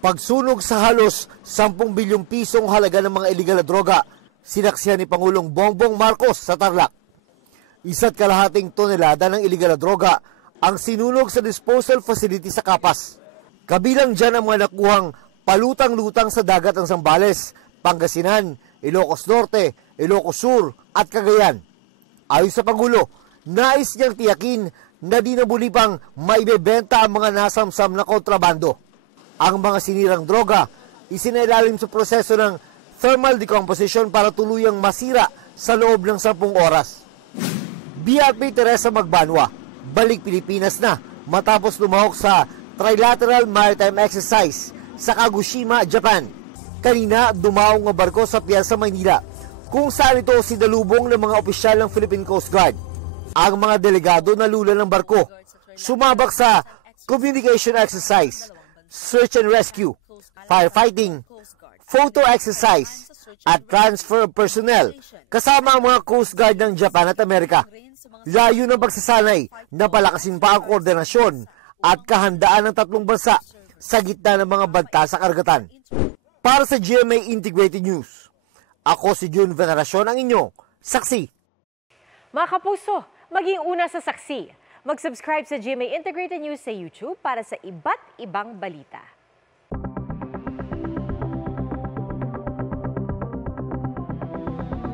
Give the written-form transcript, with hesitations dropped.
Pagsunog sa halos 10 bilyong pisong halaga ng mga iligal na droga, sinaksihan ni Pangulong Bongbong Marcos sa Tarlac. 1.5 tonelada ng iligal na droga ang sinunog sa disposal facility sa Capas. Kabilang dyan ang mga nakuhang palutang-lutang sa dagat ng Zambales, Pangasinan, Ilocos Norte, Ilocos Sur at Cagayan. Ayon sa Pangulo, nais niyang tiyakin na di na muli pang maibebenta ang mga nasamsam na kontrabando. Ang mga sinirang droga, isinailalim sa proseso ng thermal decomposition para tuluyang masira sa loob ng 10 oras. BRP Teresa Magbanwa, balik Pilipinas na matapos lumahok sa Trilateral Maritime Exercise sa Kagoshima, Japan. Kanina, dumaong ang barko sa Piazza Maynila, kung saan ito sinalubong ng mga opisyal ng Philippine Coast Guard. Ang mga delegado na lula ng barko, sumabak sa communication exercise, search and rescue, firefighting, photo exercise, at transfer of personnel kasama ang mga Coast Guard ng Japan at Amerika. Layo ng pagsasanay na palakasin pa ang koordinasyon at kahandaan ng tatlong bansa sa gitna ng mga banta sa karagatan. Para sa GMA Integrated News, ako si June Veneracion, ang inyong saksi. Mga kapuso, maging una sa saksi. Mag-subscribe sa GMA Integrated News sa YouTube para sa iba't ibang balita.